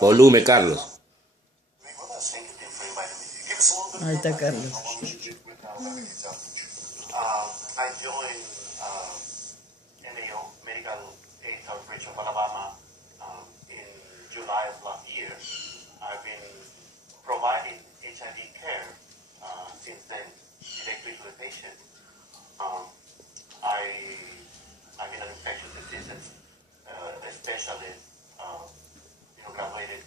Volume, Carlos. Ahí está Carlos. I joined MAO, Medical Aid Outreach of Alabama, in July of last year. I've been providing HIV care since then, directly to the patient. I've been an infectious diseases specialist, graduated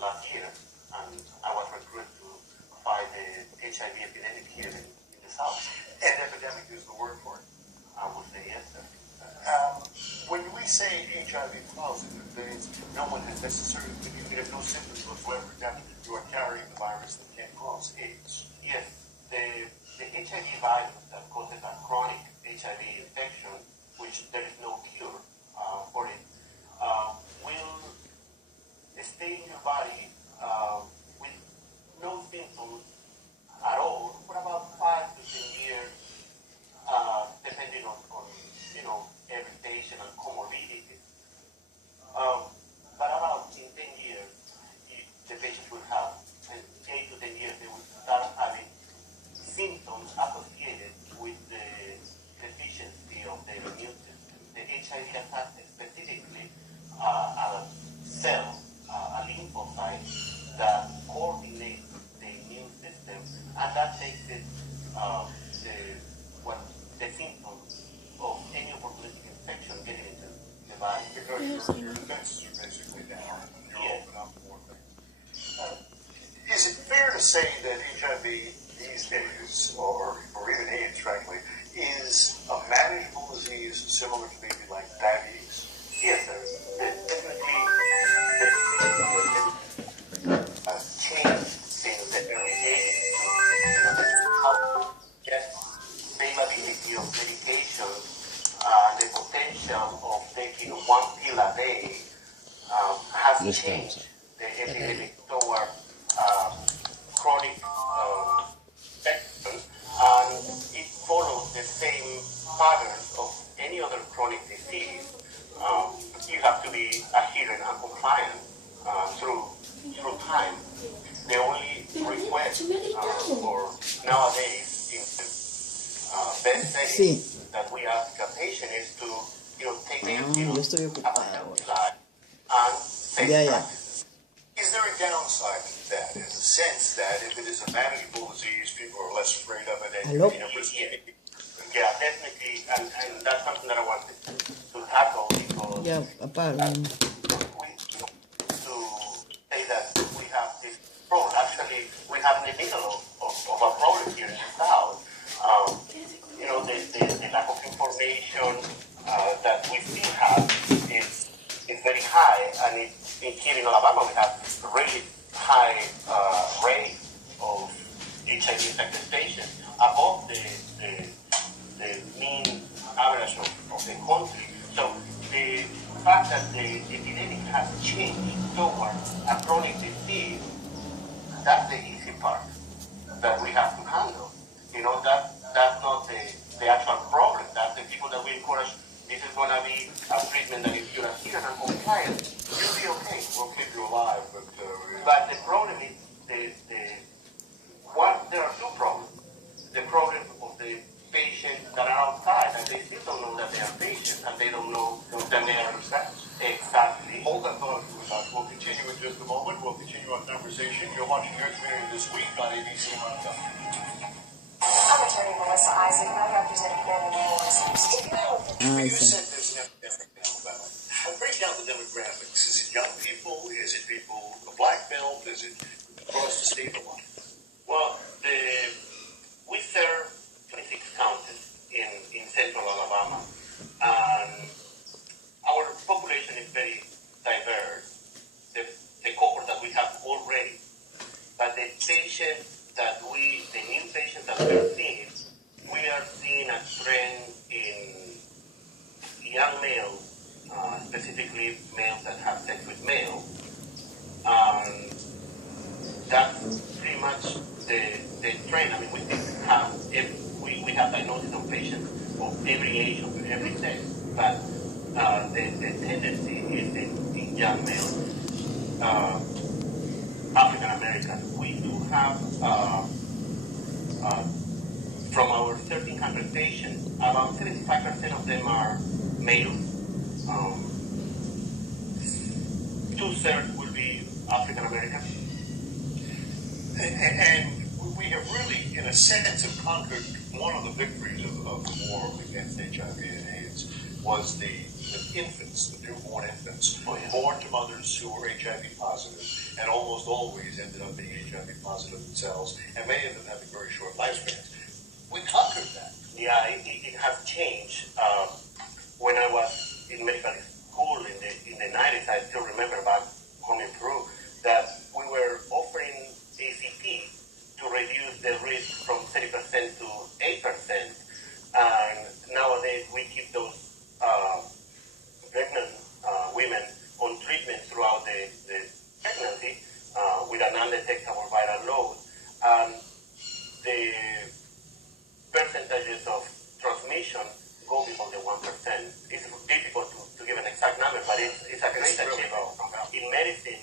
last year, and I was recruited to fight the HIV epidemic here in the South. And epidemic is the word for it. I would say yes, sir. When we say HIV positive, it means no one has necessarily, you have no symptoms whatsoever, that you are carrying the virus that can cause AIDS. Yes, the HIV virus that causes a chronic HIV infection, which there is no cure for it, will stay in your body with no symptoms at all for about 5 to 10 years, depending on every patient and comorbidities. But about in 10 years, the patient will have, in 8 to 10 years, they will start having symptoms associated with the deficiency of the immune system. The HIV attacks specifically a cell, a lymphocyte that coordinates the immune system, and that takes it the symptoms of any opportunistic infection getting into the body. Because your defenses are basically down, and you're open up more things. Is it fair to say that HIV these days, or even AIDS, frankly, is a manageable disease similar to maybe like diabetes? Yes, sir. Definitely changed since the early 80s to how get availability of medication, the potential of taking one pill a day has changed the epidemic toward chronic infection, and it follows the same pattern of any other chronic disease. You have to be adherent and compliant through time. The only request for nowadays in best settings that we ask a patient is to take their pills, have a healthy life, and safe practice. Is there a downside to that, in the sense that if it is a manageable disease, people are less afraid of it? And, Hello? Yeah, definitely, and that's something that I wanted to tackle because Ya, papá. we to say that we have this problem. Actually, we have in the middle of a problem here in the South. The lack of information that we still have is very high, and here in Alabama we have really high rate of HIV infected patients, above the mean average of the country. So the fact that the epidemic has changed towards a chronic disease, that's the easy part that we have to handle. That's not the actual problem. That's the people that we encourage. This is going to be a treatment that if you're adherent and compliant, you'll be okay. We'll keep you alive, But the problem is there are two problems. The problem of the patients that are outside and they still don't know that they are patients and they don't know that they are exactly. hold that thought. We'll continue in just a moment. We'll continue our conversation. You're watching Your Community This Week on ABC Montana. I'm attorney Melissa Isaac, and I represent family members. You said there's an epidemic in Alabama. Break down the demographics. Is it young people? Is it people the black belt? Is it across the state or what? Well, we serve 26 counties in central Alabama, and our population is very diverse. The cohort that we have already, but the patients the new patients that we're seeing, we are seeing a trend in young males, specifically males that have sex with males. That's pretty much the trend. I mean, we have diagnosis of patients of every age, of every sex, but the tendency is the young male African American. We do have, from our 1,300 patients, about 75% of them are males. Two-thirds will be African American. And we have really, in a sense, have conquered one of the victories of the war against HIV and AIDS was the infants, the newborn infants, born to mothers who were HIV positive, and almost always ended up being HIV positive themselves, and many of them having very short lifespans. We conquered that. Yeah, it has changed. When I was in medical school in the 90s, I still remember back home in Peru that we were offering ACT to reduce the risk from 30% to 8%. And nowadays we keep those pregnant women on treatment throughout the pregnancy with an undetectable viral load. And the percentages of transmission go below the 1%. It's difficult to give an exact number, but it's a great achievement. In medicine,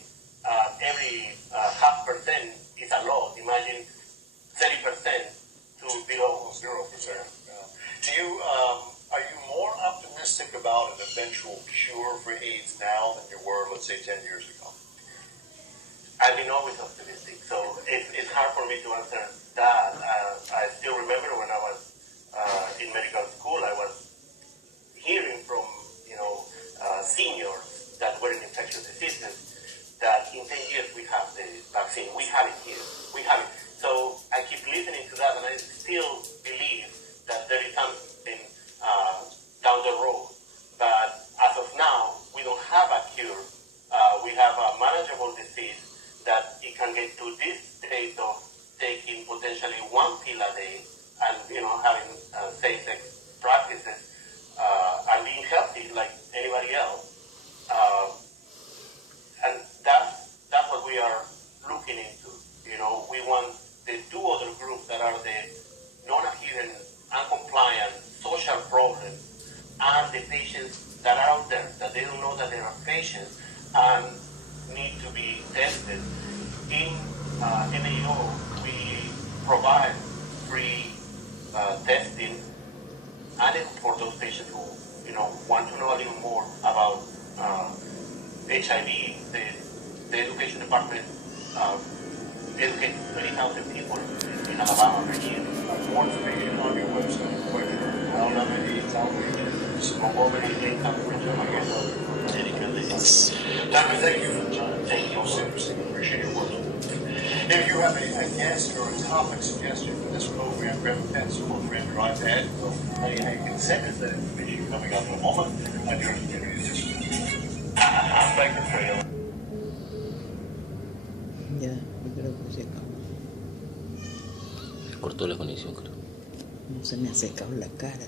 every 0.5% is a lot. Imagine 30% to below 0%. Are you more optimistic about an eventual cure for AIDS now than you were, let's say, 10 years ago? I've been always optimistic, so it's hard for me to answer that. I still remember when I was in medical school, I was hearing from seniors that were in infectious diseases that in 10 years we have the vaccine. We have it here. We have it. So I keep listening to that, and I still believe that there is something down the road. But as of now, we don't have a cure. We have a manageable disease that it can get to this state of taking potentially one pill a day and having safe-sex practices and being healthy like anybody else. And that's what we are looking into. We want the two other groups that are the non-adherent, uncompliant, social problems, and the patients that are out there, that they don't know that they are patients and need to be tested. In NAO, we provide free testing and for those patients who want to know a little more about HIV. The education department educates 20,000 people in Alabama per year. More information on your website. How many outreaches? Over 8,000 Doctor, thank you for the time. Thank you. Most interesting. Appreciate your work. If you have a guest or a topic suggestion for this program, grab a pencil or grab your iPad. We'll tell you how you can send us that information coming up in a moment when you're in Ya, yo creo que se acabó. Cortó la conexión, creo. No se me ha secado la cara.